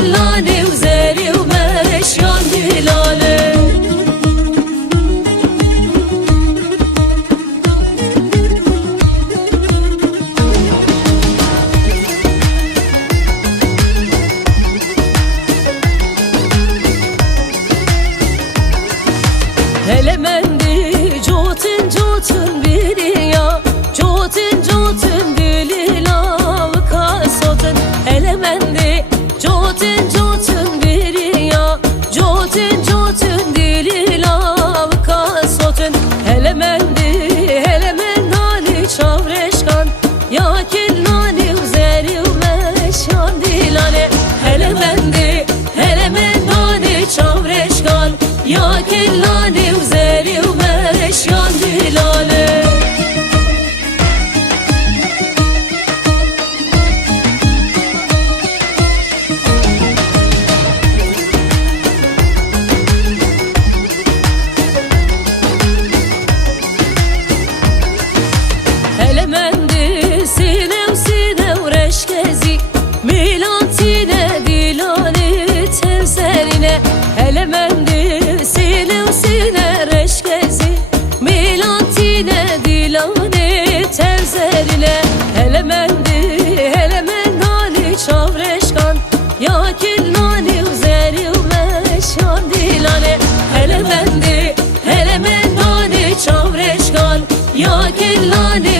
كلاني وزاري ومشيان دلالي hele mendi cotun cotun biriya cotun cotun dilila kasotun hele mendi cotun cotun biriya cotun cotun dilila kasotun hele mendani çavreşkan ya killani uzeri umeşan dilane hele mendani çavreşkan ya killani uzeri umeşan dilane hele mendi sinev sinev reşkezi milantine dilani tevzerine hele mendi sinev sine reşkezi milantine dilani tevzerine hele mendani çavreşkan ya killani uzeri umeşan dilane hele mendani çavreşkan ya killani